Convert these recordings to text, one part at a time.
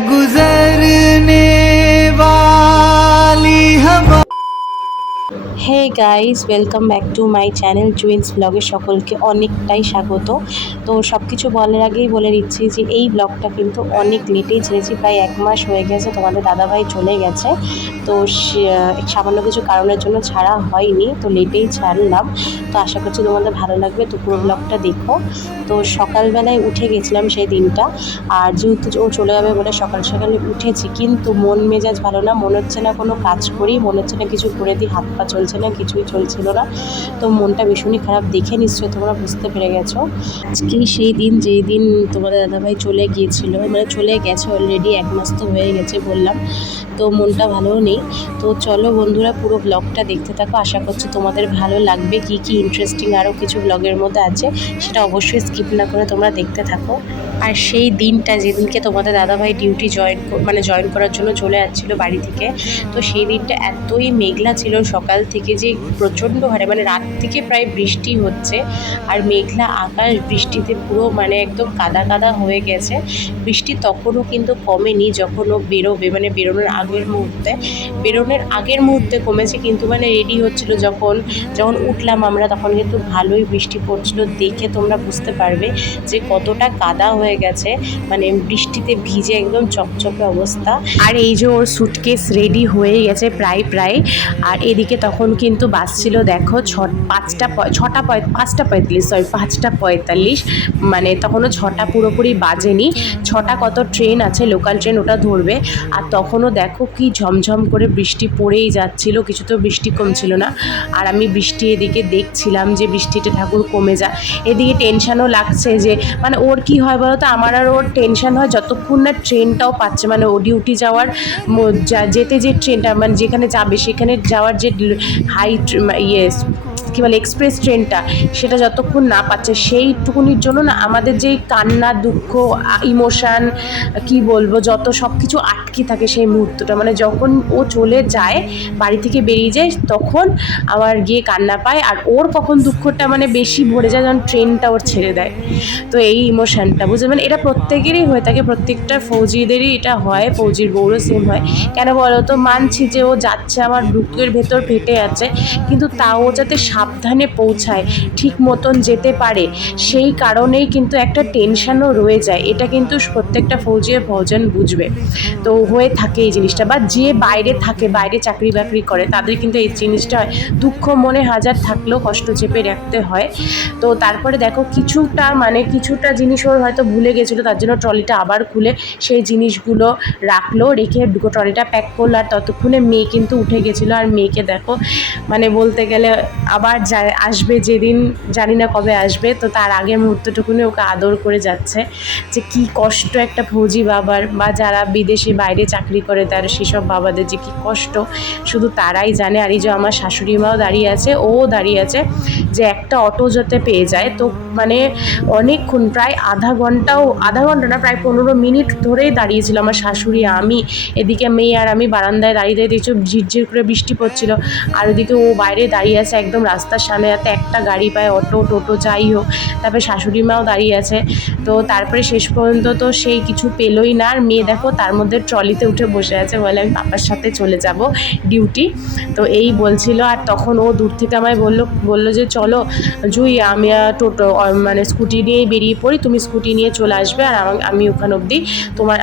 गुजरने वाली हवा। Hey guys, welcome back to my channel Juin's ব্লগে সকলকে অনেকটাই স্বাগত। তো সব কিছু বলার আগেই বলে দিচ্ছি যে এই ব্লগটা কিন্তু অনেক লেটেই ছেড়েছি, প্রায় 1 মাস হয়ে গেছে। তোমাদের দাদাভাই চলে গেছে, তো সামান্য কিছু কারণের জন্য ছাড়া হয়নি, তো লেটেই ছাড়লাম। তো আশা করছি তোমাদের ভালো লাগবে, তো পুরো ব্লগটা দেখো। তো সকালবেলায় উঠে গেছিলাম সেই দিনটা, আর যেহেতু ও চলে যাবে বলে সকাল সকালে উঠেছি, কিন্তু মন মেজাজ ভালো না, মনে হচ্ছে না কোনো কাজ করি, মনে হচ্ছে না কিছু করে দিই, হাত পা চলছে না, কিছুই চলছিল না। তো মনটা ভীষণই খারাপ, দেখে নিশ্চয়ই তোমরা বুঝতে পেরে গেছো। আজকেই সেই দিন যেই দিন তোমাদের দাদাভাই চলে গিয়েছিল, মানে চলে গেছে অলরেডি, 1 মাস তো হয়ে গেছে বললাম। তো মনটা ভালোও নেই। তো চলো বন্ধুরা, পুরো ব্লগটা দেখতে থাকো, আশা করছি তোমাদের ভালো লাগবে। কি কি ইন্টারেস্টিং আরও কিছু ব্লগের মধ্যে আছে, সেটা অবশ্যই স্কিপ না করে তোমরা দেখতে থাকো। আর সেই দিনটা যেদিনকে তোমাদের দাদাভাই ডিউটি জয়েন করার জন্য চলে যাচ্ছিলো বাড়ি থেকে, তো সেই দিনটা এতই মেঘলা ছিল সকাল থেকে যে প্রচণ্ড হারে, মানে রাত থেকে প্রায় বৃষ্টি হচ্ছে, আর মেঘলা আকাশ, বৃষ্টিতে পুরো মানে একদম কাদা কাদা হয়ে গেছে। বৃষ্টি তখনও কিন্তু কমেনি, যখন ও বেরোবে, মানে বেরোনোর আগের মুহূর্তে কমেছে, কিন্তু মানে রেডি হচ্ছিল যখন উঠলাম আমরা, তখন কিন্তু ভালোই বৃষ্টি পড়ছিল। দেখে তোমরা বুঝতে পারবে যে কতটা কাদা হয়ে গেছে, মানে বৃষ্টিতে ভিজে একদম চকচকে অবস্থা। আর এই যে ওর সুটকেস রেডি হয়ে গেছে প্রায়। আর এদিকে তখন কিন্তু বাজছিল দেখো 5:45, মানে তখনও 6টা পুরোপুরি বাজেনি। 6টা কত ট্রেন আছে, লোকাল ট্রেন, ওটা ধরবে। আর তখনও দেখো কি ঝমঝম করে বৃষ্টি পড়েই যাচ্ছিল, কিছু তো বৃষ্টি কমছিল না। আর আমি বৃষ্টি এদিকে দেখছিলাম যে বৃষ্টিতে ঠাকুর কমে যায়, এদিকে টেনশানও লাগছে যে মানে ওর কি হয় বলো তো, আমার আর ওর টেনশান হয় যতক্ষণ না ট্রেনটাও পাচ্ছে, মানে ও ডিউটি যাওয়ার যেতে যে ট্রেনটা, মানে যেখানে যাবে সেখানে যাওয়ার যে কী বলে এক্সপ্রেস ট্রেনটা, সেটা যতক্ষণ না পাচ্ছে, সেইটুকুনির জন্য না আমাদের যেই কান্না, দুঃখ, ইমোশান, কি বলবো, যত সব কিছু আটকে থাকে সেই মুহূর্তটা, মানে যখন ও চলে যায়, বাড়ি থেকে বেরিয়ে যায়, তখন আমার গিয়ে কান্না পায়। আর ওর কখন দুঃখটা মানে বেশি ভরে যায় যখন ট্রেনটা ওর ছেড়ে দেয়। তো এই ইমোশানটা বুঝে, মানে এটা প্রত্যেকেরই হয়ে থাকে, প্রত্যেকটা ফৌজিদেরই এটা হয়, ফৌজির বউরও সেম হয়। কেন বলো তো, মানছি যে ও যাচ্ছে, আমার বুকের ভেতর ফেটে আছে, কিন্তু তাও যাতে সাবধানে পৌঁছায়, ঠিক মতন যেতে পারে, সেই কারণেই কিন্তু একটা টেনশানও রয়ে যায়। এটা কিন্তু প্রত্যেকটা ফৌজান বুঝবে। তো হয়ে থাকে এই জিনিসটা, বা যে বাইরে থাকে, বাইরে চাকরি বাকরি করে, তাদের কিন্তু এই জিনিসটা হয়। দুঃখ মনে হাজার থাকলেও কষ্ট চেপে রাখতে হয়। তো তারপরে দেখো কিছুটা জিনিস ওর হয়তো ভুলে গেছিলো, তার জন্য ট্রলিটা আবার খুলে সেই জিনিসগুলো রাখলো, রেখে ট্রলিটা প্যাক করলো। আর ততক্ষণে মেয়ে কিন্তু উঠে গেছিলো, আর মেয়েকে দেখো মানে বলতে গেলে আবার আসবে যেদিন, জানি না কবে আসবে, তো তার আগের মুহূর্তটুকুনি ওকে আদর করে যাচ্ছে। যে কি কষ্ট একটা ফৌজি বাবার, বা যারা বিদেশে বাইরে চাকরি করে তার সেসব বাবাদের যে কি কষ্ট, শুধু তারাই জানে। আর এই যে আমার শাশুড়ি মাও দাঁড়িয়ে আছে, ও দাঁড়িয়ে আছে, যে একটা অটো যাতে পেয়ে যায়। তো মানে অনেকক্ষণ, প্রায় আধা ঘন্টা না, প্রায় 15 মিনিট ধরেই দাঁড়িয়েছিল আমার শাশুড়ি, আমি এদিকে মেয়ে আর আমি বারান্দায় দাঁড়িয়ে দেখছো ঝিরঝির করে বৃষ্টি পড়ছিল, আর ওদিকে ও বাইরে দাঁড়িয়ে আছে একদম রাস্তার সামনে, যাতে একটা গাড়ি পায়, অটো টোটো যাই হোক। তারপরে শাশুড়ি মাও দাঁড়িয়ে আছে। তো তারপরে শেষ পর্যন্ত তো সেই কিছু পেলোই না। আর মেয়ে দেখো তার মধ্যে ট্রলিতে উঠে বসে আছে, বলে আমি পাপার সাথে চলে যাব ডিউটি। তো এই বলছিল, আর তখন ও দূর থেকে আমায় বললো যে চলো জুই, আমি টোটো মানে স্কুটি নিয়েই বেরিয়ে পড়ি, তুমি স্কুটি নিয়ে চলে আসবে, আর আমি ওখান অবধি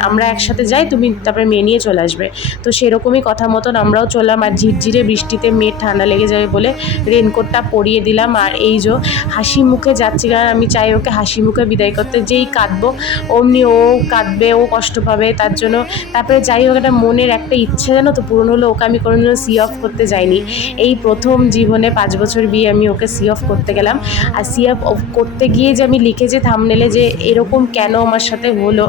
আমরা একসাথে যাই, তুমি তারপরে মেয়ে নিয়ে চলে আসবে। তো সেরকমই কথা মতন আমরাও চললাম। আর ঝিরঝিরে বৃষ্টিতে মেয়ের ঠান্ডা লেগে যাবে বলে রেনকোটটা পরিয়ে দিলাম। আর এই যে হাসি মুখে যাচ্ছি, কারণ আমি চাই ওকে হাসি মুখে বিদায় করতে, যেই কাঁদবো অমনি ও কাঁদবে, ও কষ্ট পাবে, তার জন্য। তারপরে যাই হোক, একটা মনের একটা ইচ্ছে জানো তো পূরণ হলো, ওকে আমি কোনোদিনও সি অফ করতে যাইনি। এই প্রথম জীবনে 5 বছর বিয়ে আমি ওকে সি অফ করতে গেলাম। আর সি অফ করতে গিয়ে যে আমি লিখেছি থাম্বনেলে যে এরকম কেন আমার সাথে হলো,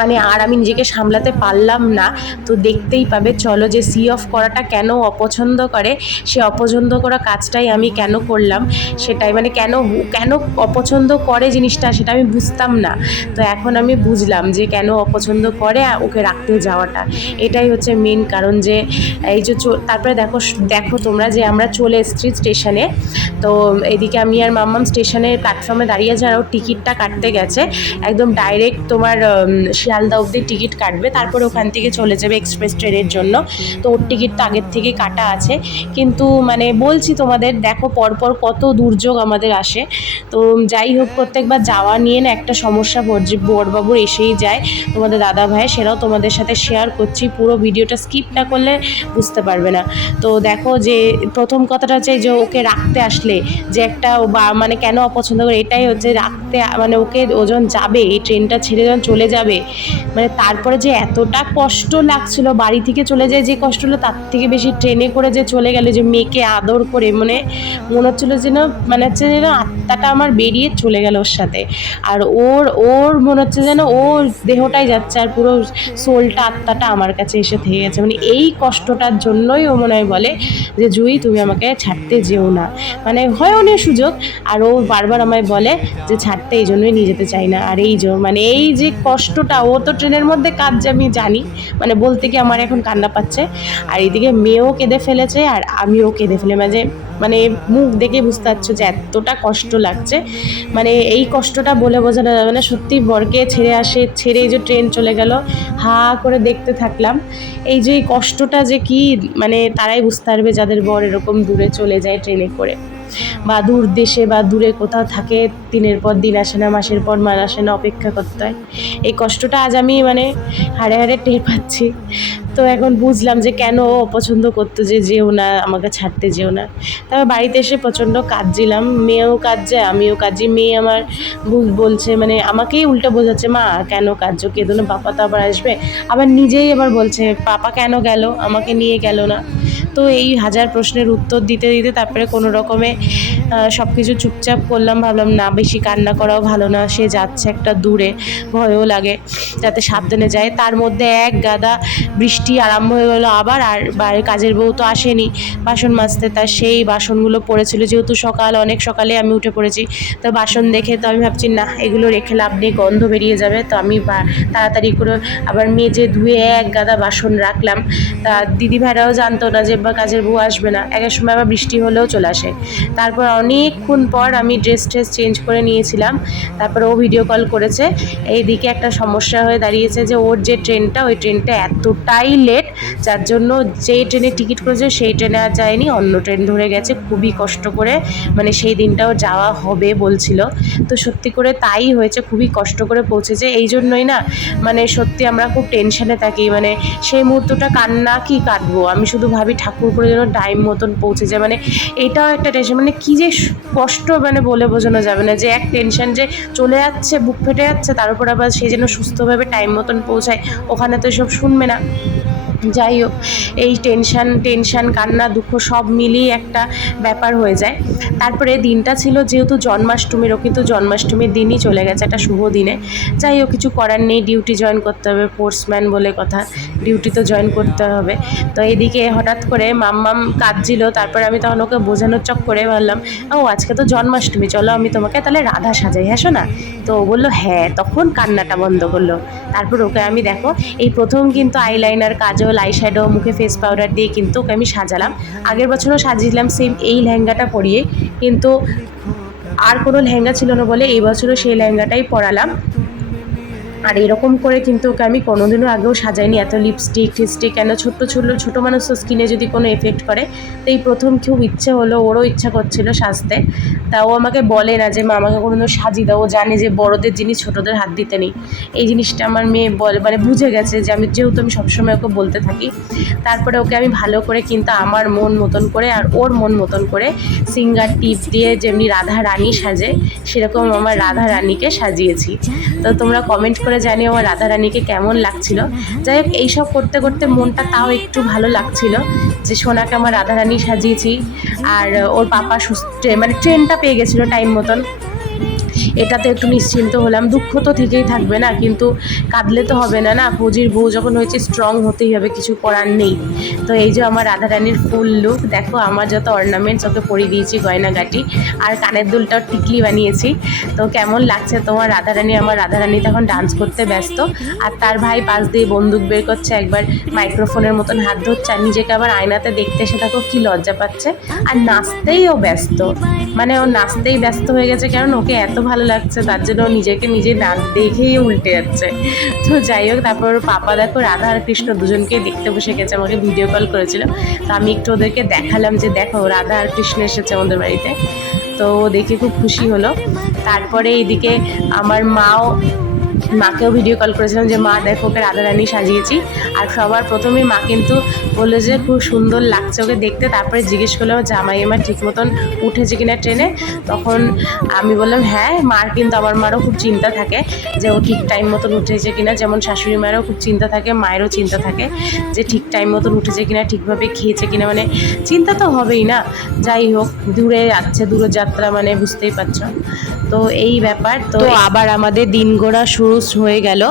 মানে আর আমি নিজেকে সামলাতে পারলাম না। তো দেখতেই পাবে, চলো, যে সি অফ করাটা কেন অপছন্দ করে, সে অপছন্দ করা কাজটাই আমি কেন করলাম, সেটাই মানে কেন অপছন্দ করে জিনিসটা, সেটা আমি বুঝতাম না। তো এখন আমি বুঝলাম যে কেন অপছন্দ করে ওকে রাখতে যাওয়াটা, এটাই হচ্ছে মেন কারণ। যে এই যে তারপরে দেখো তোমরা যে আমরা চলে এসেছি স্টেশনে। তো এদিকে আমি আর মাম্মাম স্টেশনের প্ল্যাটফর্মে দাঁড়িয়ে আছে, আর ও টিকিটটা কাটতে গেছে একদম ডাইরেক্ট তোমার শিয়ালদা অবধি টিকিট কাটবে, তারপরে ওখান থেকে চলে যাবে এক্সপ্রেস ট্রেনের জন্য। তো ওর টিকিট তো আগের থেকে কাটা আছে, কিন্তু মানে বলছি তোমাদের দেখো পরপর কত দুর্যোগ আমাদের আসে। তো যাই হোক, প্রত্যেকবার যাওয়া নিয়ে না একটা সমস্যা বড়বাবুর এসেই যায়, তোমাদের দাদা ভাই, সেটাও তোমাদের সাথে শেয়ার করছি, পুরো ভিডিওটা স্কিপ না করলে বুঝতে পারবে না। তো দেখো যে প্রথম কথাটা হচ্ছে যে ওকে রাখতে আসলে যে একটা বা মানে কেন অপছন্দ করে, এটাই হচ্ছে রাখতে মানে ওকে ওজন যাবে এই ট্রেনটা ছেড়ে যখন চলে যাবে, মানে তারপরে যে এতটা কষ্ট লাগছিল, বাড়ি থেকে চলে যায় যে কষ্ট হলো তার থেকে বেশি ট্রেনে করে যে চলে গেলে, যে মেয়েকে আদর করে মানে মনে হচ্ছিলো যেন মানে হচ্ছে যেন আত্মাটা আমার বেরিয়ে চলে গেল ওর সাথে। আর ওর ওর মনে হচ্ছে যেন ওর দেহটাই যাচ্ছে আর পুরো সোলটা আত্মাটা আমার কাছে এসে থেকে গেছে। মানে এই কষ্টটার জন্যই ও মনে হয় বলে যে জুই তুমি আমাকে ছাড়তে যেও না, মানে হয় অনেক সুযোগ, আর ও বারবার আমায় বলে যে ছাড়তে, এই জন্যই নিয়ে যেতে চাই না। আর এই যে মানে এই যে কষ্টটা, ও তো ট্রেনের মধ্যে কাঁদছে আমি জানি, মানে বলতে কি আমার এখন কান্না পাচ্ছে, আর এইদিকে মেয়েও কেঁদে ফেলেছে আর আমিও কেঁদে ফেলে, মানে মুখ দেখে বুঝতে পারছো যে এতটা কষ্ট লাগছে। মানে এই কষ্টটা বলে বোঝানো যাবে না, সত্যি বরকে ছেড়ে এই যে ট্রেন চলে গেল, হা করে দেখতে থাকলাম। এই যে এই কষ্টটা যে কি, মানে তারাই বুঝতে পারবে যাদের বর এরকম দূরে চলে যায় ট্রেনে করে, বা দূর দেশে বা দূরে কোথাও থাকে, দিনের পর দিন আসে না, মাসের পর মাস আসে না, অপেক্ষা করতে হয়। এই কষ্টটা আজ আমি মানে হাড়ে হাড়ে টের পাচ্ছি। তো এখন বুঝলাম যে কেন ও অপছন্দ করতো যে যেও না, আমাকে ছাড়তে যেও না। তবে বাড়িতে এসে প্রচণ্ড কাঁদছিলাম, মেয়েও কাঁদছে আমিও কাঁদছি। মেয়ে আমার বলছে, মানে আমাকেই উল্টো বোঝাচ্ছে, মা কেন কাঁদছো, কেঁদো না, পাপা তো আবার আসবে। আবার নিজেই আবার বলছে পাপা কেন গেল, আমাকে নিয়ে গেল না। তো এই হাজার প্রশ্নের উত্তর দিতে দিতে তারপরে কোনো রকমে সব কিছু চুপচাপ করলাম, ভাবলাম না বেশি কান্না করাও ভালো না, সে যাচ্ছে একটা দূরে, ভয়ও লাগে, যাতে সাবধানে যায়। তার মধ্যে এক গাদা বৃষ্টি আরম্ভ হয়ে গেলো আবার, আর বাইরের কাজের বউ তো আসেনি বাসন মাজতে, তার সেই বাসনগুলো পড়েছিল, যেহেতু অনেক সকালে আমি উঠে পড়েছি, তো বাসন দেখে তো আমি ভাবছি না এগুলো রেখে লাভ নেই, গন্ধ বেরিয়ে যাবে। তো আমি তাড়াতাড়ি করে আবার মেজে ধুয়ে এক গাদা বাসন রাখলাম। তা দিদিভাইরাও জানতো না যে কাজের বউ আসবে না, একের সময় আবার বৃষ্টি হলেও চলে আসে। তারপর অনেকক্ষণ পর আমি ড্রেস চেঞ্জ করে নিয়েছিলাম, তারপর ও ভিডিও কল করেছে। এইদিকে একটা সমস্যা হয়ে দাঁড়িয়েছে যে ওর যে ট্রেনটা, ওই ট্রেনটা এতটাই লেট, যার জন্য যেই ট্রেনে টিকিট করেছে সেই ট্রেনে আর যায়নি, অন্য ট্রেন ধরে গেছে খুবই কষ্ট করে, মানে সেই দিনটাও যাওয়া হবে বলছিল। তো সত্যি করে তাই হয়েছে, খুবই কষ্ট করে পৌঁছেছে। এই জন্যই না মানে সত্যি আমরা খুব টেনশনে থাকি, মানে সেই মুহূর্তটা কান্না কি কাটবো, আমি শুধু ভাবি ঠাকুর করে যেন টাইম মতন পৌঁছে যায়। মানে এটাও একটা টেনশন, মানে কী যে কষ্ট, মানে বলে বোঝানো যাবে না, যে এক টেনশন যে চলে যাচ্ছে, বুক ফেটে যাচ্ছে, তার উপর আবার সে যেন সুস্থভাবে টাইম মতন পৌঁছায়, ওখানে তো এসব শুনবে না। যাই হোক, এই টেনশান কান্না দুঃখ সব মিলিয়ে একটা ব্যাপার হয়ে যায়। তারপরে দিনটা ছিল যেহেতু জন্মাষ্টমীরও, কিন্তু জন্মাষ্টমীর দিনই চলে গেছে, একটা শুভ দিনে। যাই হোক, কিছু করার নেই, ডিউটি জয়েন করতে হবে, ফোর্সম্যান বলে কথা, ডিউটি তো জয়েন করতে হবে। তো এদিকে হঠাৎ করে মাম্মাম কাঁদছিল, তারপরে আমি তখন ওকে বোঝানোর চক্করে বললাম, ও আজকে তো জন্মাষ্টমী, চলো আমি তোমাকে তাহলে রাধা সাজাই, হ্যাঁ শোনা। তো ও বললো হ্যাঁ, তখন কান্নাটা বন্ধ করলো। তারপর ওকে আমি দেখো এই প্রথম কিন্তু আইলাইনার, কাজল, আইশ্যাডো, মুখে ফেস পাউডার দিয়ে কিন্তু ওকে আমি সাজালাম। আগের বছরও সাজিয়েছিলাম সেম এই লেহেঙ্গাটা পরিয়ে, কিন্তু আর কোনো লেহেঙ্গা ছিল না বলে এই বছরও সেই লেহেঙ্গাটাই পরালাম। আর এরকম করে কিন্তু ওকে আমি কোনোদিনও আগেও সাজাইনি, এত লিপস্টিক টিপস্টিক, কেন ছোটো মানুষ তো স্কিনে যদি কোনো এফেক্ট করে। তো এই প্রথম খুব ইচ্ছে হলো, ওরও ইচ্ছা করছিল সাজতে, তা ও আমাকে বলে না যে মা আমাকে কোনোদিনও সাজিয়ে দাও, ও জানে যে বড়দের জিনিস ছোটোদের হাত দিতে নেই। এই জিনিসটা আমার মেয়ে বলে, মানে বুঝে গেছে যে আমি, যেহেতু আমি সবসময় ওকে বলতে থাকি। তারপরে ওকে আমি ভালো করে কিন্তু আমার মন মতন করে আর ওর মন মতন করে সিঙ্গার টিপ দিয়ে যেমনি রাধা রানী সাজে সেরকম আমার রাধা রানীকে সাজিয়েছি। তো তোমরা কমেন্ট করে জানিও আমার রাধা রানীকে কেমন লাগছিল। যাই হোক, এইসব করতে করতে মনটা তাও একটু ভালো লাগছিল যে সোনাকে আমার রাধা রানী সাজিয়েছি। আর ওর পাপা মানে ট্রেনটা পেয়ে গেছিলো টাইম মতন, এটাতে একটু নিশ্চিন্ত হলাম। দুঃখ তো থেকেই থাকবে না, কিন্তু কাঁদলে তো হবে না, না ফৌজির বউ যখন হয়েছে স্ট্রং হতেই হবে, কিছু করার নেই। তো এই যে আমার রাধারানীর ফুল লুক দেখো, আমার যত অর্নামেন্টস ওকে পরিয়ে দিয়েছি, গয়নাগাটি, আর কানের দুলটাও টিকলি বানিয়েছি। তো কেমন লাগছে তোমার রাধারানী? আমার রাধারানী তখন ডান্স করতে ব্যস্ত, আর তার ভাই পাশ দিয়ে বন্দুক বের করছে, একবার মাইক্রোফোনের মতন হাত ধরছে, আর নিজেকে আবার আয়নাতে দেখতে এসে দেখো কি লজ্জা পাচ্ছে। আর নাচতেই ও ব্যস্ত, মানে ও নাচতেই ব্যস্ত হয়ে গেছে, কারণ ওকে এত ভালো ভালো লাগছে, তার জন্য ও নিজেকে নিজে না দেখেই উল্টে যাচ্ছে। তো যাই হোক, তারপর ওর পাপা দেখো রাধা আর কৃষ্ণ দুজনকেই দেখতে বসে গেছে, আমাকে ভিডিও কল করেছিল। তো আমি একটু ওদেরকে দেখালাম যে দেখো রাধা আর কৃষ্ণ এসেছে আমাদের বাড়িতে। তো ও দেখে খুব খুশি হলো। তারপরে এইদিকে আমার মাকেও ভিডিও কল করেছিলাম যে মা দেখো ওকে রাধারানী সাজিয়েছি। আর সবার প্রথমে মা কিন্তু বললো যে খুব সুন্দর লাগছে ওকে দেখতে। তারপরে জিজ্ঞেস করলাম জামাইমা ঠিক মতন উঠেছে কিনা ট্রেনে। তখন আমি বললাম হ্যাঁ, আমার মারও খুব চিন্তা থাকে যে ও ঠিক টাইম মতন উঠেছে কিনা। যেমন শাশুড়ি মায়েরও খুব চিন্তা থাকে, মায়েরও চিন্তা থাকে যে ঠিক টাইম মতন উঠেছে কিনা, ঠিকভাবে খেয়েছে কিনা, মানে চিন্তা তো হবেই না। যাই হোক, দূরে যাচ্ছে, দূরযাত্রা মানে বুঝতেই পারছো। তো এই ব্যাপার। তো আবার আমাদের দিন গোড়া শুরু হয়ে গেল।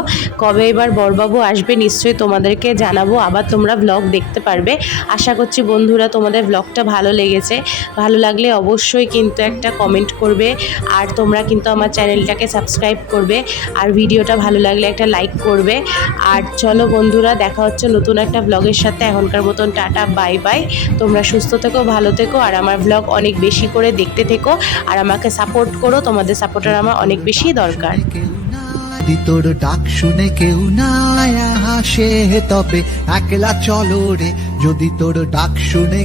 কবে এবার বড়বাবু আসবে নিশ্চয়ই তোমাদেরকে জানাবো, আবার তোমরা ব্লগ দেখতে পারবে। আশা করছি বন্ধুরা তোমাদের ব্লগটা ভালো লেগেছে। ভালো লাগলে অবশ্যই কিন্তু একটা কমেন্ট করবে, আর তোমরা কিন্তু আমার চ্যানেলটাকে সাবস্ক্রাইব করবে, আর ভিডিওটা ভালো লাগলে একটা লাইক করবে। আর চলো বন্ধুরা, দেখা হচ্ছে নতুন একটা ব্লগের সাথে। এখনকার মতন টাটা, বাই বাই। তোমরা সুস্থ থেকো, ভালো থেকো, আর আমার ব্লগ অনেক বেশি করে দেখতে থেকো, আর আমাকে সাপোর্ট করো। তোমাদের সাপোর্টার আমার অনেক বেশি দরকার। যদি তোর ডাক শুনে কেউ না হাসে, তবে একলা চলো রে। যদি তোর ডাক শুনে